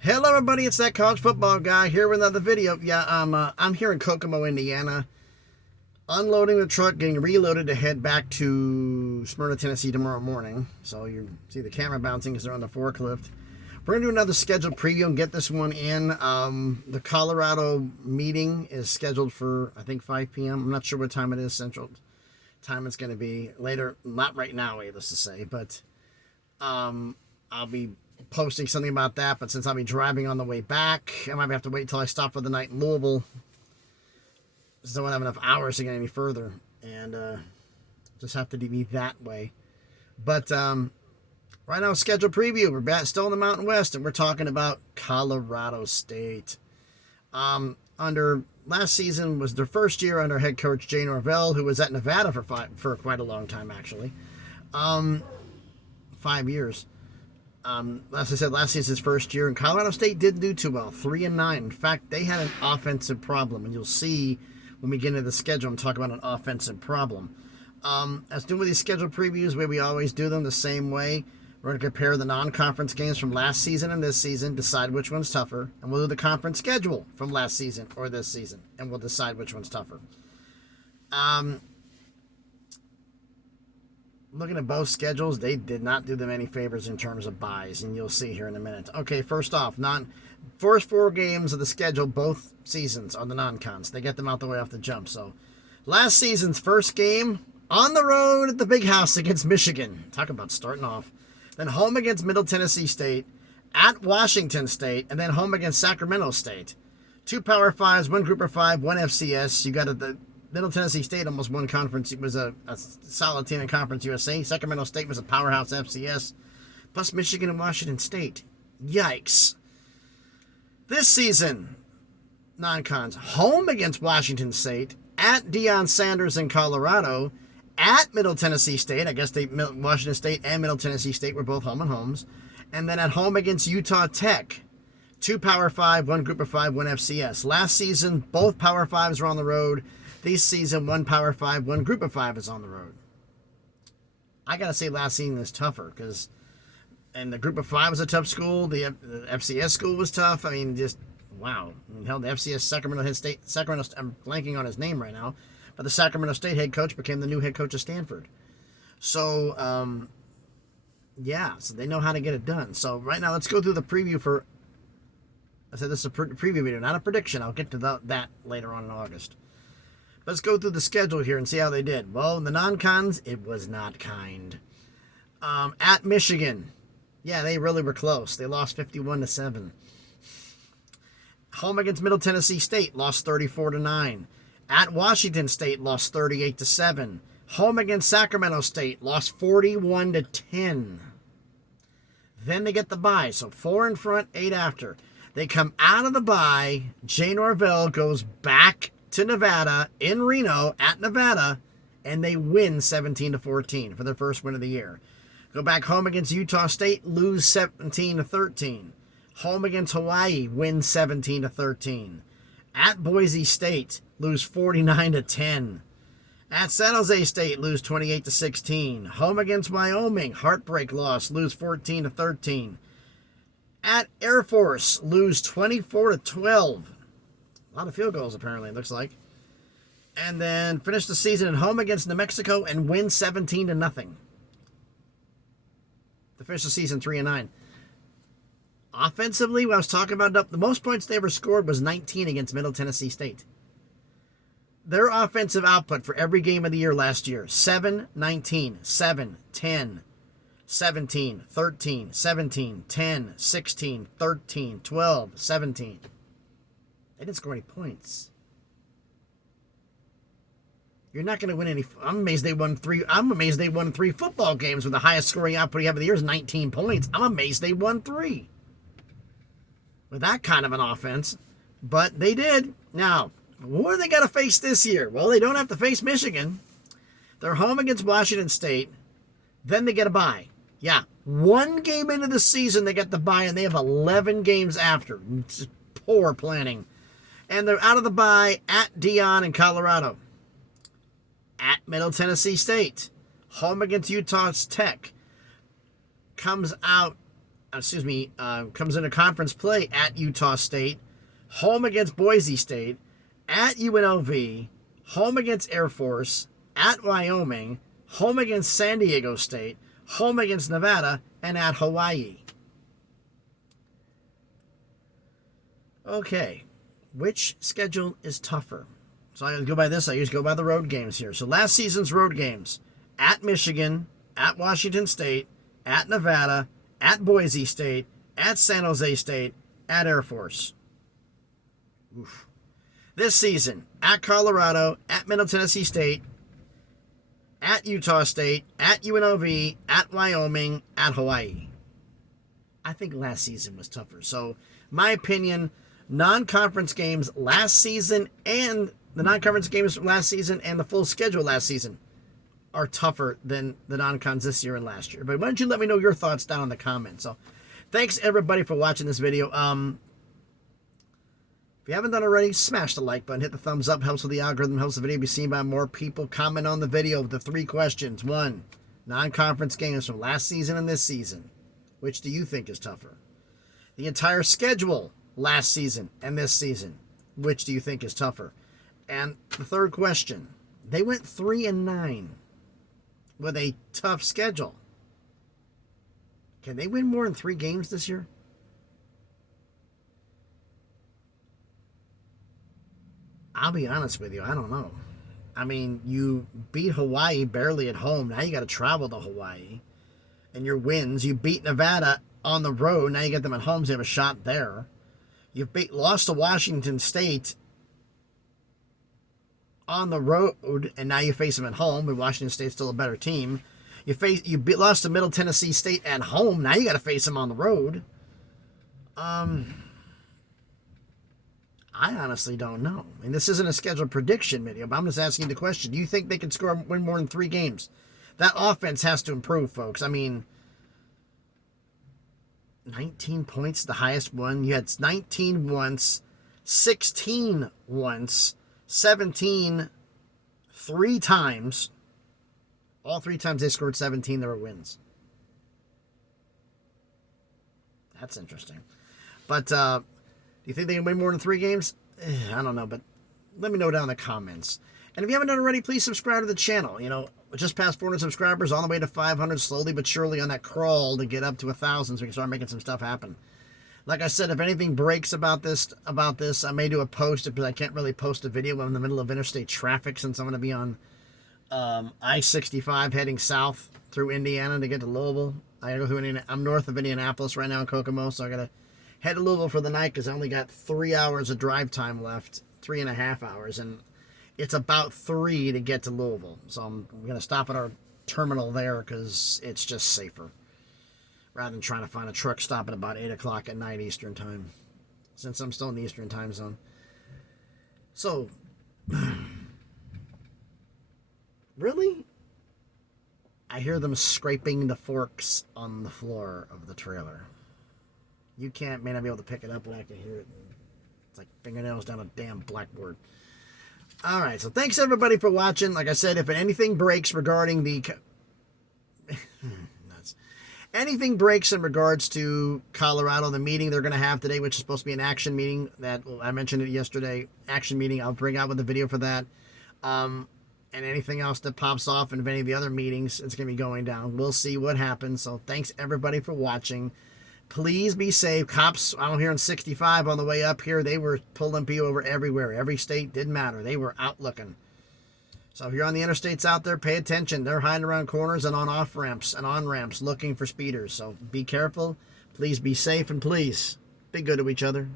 Hello, everybody. It's that college football guy here with another video. Yeah, I'm here in Kokomo, Indiana, unloading the truck, getting reloaded to head back to Smyrna, Tennessee tomorrow morning. So you see the camera bouncing because they're on the forklift. We're gonna do another scheduled preview and get this one in. The Colorado meeting is scheduled for I think 5 p.m. I'm not sure what time it is Central time. It's gonna be later, not right now, needless to say, but I'll be posting something about that, but since I'll be driving on the way back, I might have to wait till I stop for the night in Louisville, so I won't have enough hours to get any further, and just have to be that way. But right now, schedule preview. We're still in the Mountain West, and we're talking about Colorado State. Under last season was their first year under head coach Coach Norvell, who was at Nevada for quite a long time, actually. 5 years. As I said, last season's first year, and Colorado State didn't do too well, 3-9. In fact, they had an offensive problem, and you'll see when we get into the schedule and talk about an offensive problem. As doing with these schedule previews, where we always do them the same way, we're going to compare the non-conference games from last season and this season, decide which one's tougher, and we'll do the conference schedule from last season or this season, and we'll decide which one's tougher. Looking at both schedules, they did not do them any favors in terms of buys, and you'll see here in a minute. Okay, first off, first 4 games of the schedule, both seasons, are the non-cons. They get them out the way off the jump. So, last season's first game, on the road at the Big House against Michigan. Talk about starting off. Then home against Middle Tennessee State, at Washington State, and then home against Sacramento State. 2 Power 5s, 1 Group of 5, 1 FCS. You got the Middle Tennessee State almost won conference. It was a solid team in Conference USA. Sacramento State was a powerhouse FCS. Plus Michigan and Washington State. Yikes. This season, non-cons. Home against Washington State. At Deion Sanders in Colorado. At Middle Tennessee State. I guess Washington State and Middle Tennessee State were both home and homes. And then at home against Utah Tech. 2 Power 5, 1 Group of 5, 1 FCS. Last season, both Power 5s were on the road. This season, 1 Power 5, 1 Group of 5 is on the road. I got to say last season is tougher because, and the Group of 5 was a tough school. The FCS school was tough. I mean, just, wow. I mean, hell, the FCS Sacramento, I'm blanking on his name right now, but the Sacramento State head coach became the new head coach of Stanford. So, yeah, so they know how to get it done. So right now, let's go through the preview for, I said this is a preview video, not a prediction. I'll get to that later on in August. Let's go through the schedule here and see how they did. Well, in the non-cons, it was not kind. At Michigan, yeah, they really were close. They lost 51-7. Home against Middle Tennessee State, lost 34-9. At Washington State, lost 38-7. Home against Sacramento State, lost 41-10. Then they get the bye, so 4 in front, 8 after. They come out of the bye. Jay Norvell goes back to Nevada, in Reno, at Nevada, and they win 17-14 for their first win of the year. Go back home against Utah State, lose 17-13. Home against Hawaii, win 17-13. At Boise State, lose 49-10. At San Jose State, lose 28-16. Home against Wyoming, heartbreak loss, lose 14-13. At Air Force, lose 24-12. A lot of field goals, apparently, it looks like. And then finish the season at home against New Mexico and win 17-0. To finish the season 3-9. Offensively, what I was talking about, the most points they ever scored was 19 against Middle Tennessee State. Their offensive output for every game of the year last year, 7, 19, 7, 10, 17, 13, 17, 10, 16, 13, 12, 17. They didn't score any points. You're not going to win any. I'm amazed they won 3 football games with the highest scoring output you have of the year is 19 points. I'm amazed they won 3 with that kind of an offense. But they did. Now, what do they got to face this year? Well, they don't have to face Michigan. They're home against Washington State. Then they get a bye. Yeah, 1 game into the season they get the bye, and they have 11 games after. It's poor planning. And they're out of the bye at Deion in Colorado. At Middle Tennessee State. Home against Utah Tech. Comes out comes into conference play at Utah State, home against Boise State, at UNLV, home against Air Force, at Wyoming, home against San Diego State, home against Nevada, and at Hawaii. Okay, which schedule is tougher? So I go by this. I usually go by the road games here. So last season's road games: at Michigan, at Washington State, at Nevada, at Boise State, at San Jose State, at Air Force. Oof. This season, at Colorado, at Middle Tennessee State, at Utah State, at UNLV, at Wyoming, at Hawaii. I think last season was tougher. So, my opinion, non-conference games last season and the non-conference games from last season and the full schedule last season are tougher than the non-cons this year and last year. But why don't you let me know your thoughts down in the comments. So, thanks everybody for watching this video. If you haven't done already, smash the like button, hit the thumbs up, helps with the algorithm, helps the video be seen by more people. Comment on the video with the 3 questions. 1, non-conference games from last season and this season. Which do you think is tougher? The entire schedule last season and this season. Which do you think is tougher? And the 3rd question, they went 3-9 with a tough schedule. Can they win more than 3 games this year? I'll be honest with you, I don't know. I mean, you beat Hawaii barely at home. Now you got to travel to Hawaii. And your wins, you beat Nevada on the road. Now you get them at home, so you have a shot there. You've lost to Washington State on the road, and now you face them at home. But Washington State's still a better team. You lost to Middle Tennessee State at home. Now you got to face them on the road. I honestly don't know. And this isn't a scheduled prediction video, but I'm just asking the question. Do you think they can win more than 3 games? That offense has to improve, folks. I mean, 19 points, the highest one. You had 19 once, 16 once, 17 3 times. All 3 times they scored 17, there were wins. That's interesting. But, do you think they can win more than 3 games? I don't know, but let me know down in the comments. And if you haven't done already, please subscribe to the channel. You know, we're just past 400 subscribers, on the way to 500, slowly but surely on that crawl to get up to 1,000 so we can start making some stuff happen. Like I said, if anything breaks about this, I may do a post because I can't really post a video when I'm in the middle of interstate traffic since I'm going to be on I-65 heading south through Indiana to get to Louisville. I gotta go through Indiana. I'm north of Indianapolis right now in Kokomo, so I got to head to Louisville for the night because I only got 3 hours of drive time left, 3.5 hours, and it's about 3 to get to Louisville. So I'm going to stop at our terminal there because it's just safer rather than trying to find a truck stop at about 8 o'clock at night Eastern time, since I'm still in the Eastern time zone. So, really? I hear them scraping the forks on the floor of the trailer. You may not be able to pick it up, but I can hear it. It's like fingernails down a damn blackboard. All right, so thanks everybody for watching. Like I said, if anything breaks regarding the anything breaks in regards to Colorado, the meeting they're going to have today, which is supposed to be an action meeting that I mentioned it yesterday, action meeting. I'll bring out with a video for that. And anything else that pops off in any of the other meetings, it's going to be going down. We'll see what happens. So thanks everybody for watching. Please be safe. Cops out here in 65 on the way up here, they were pulling people over everywhere. Every state, didn't matter. They were out looking. So if you're on the interstates out there, pay attention. They're hiding around corners and on off-ramps and on-ramps looking for speeders. So be careful. Please be safe, and please be good to each other.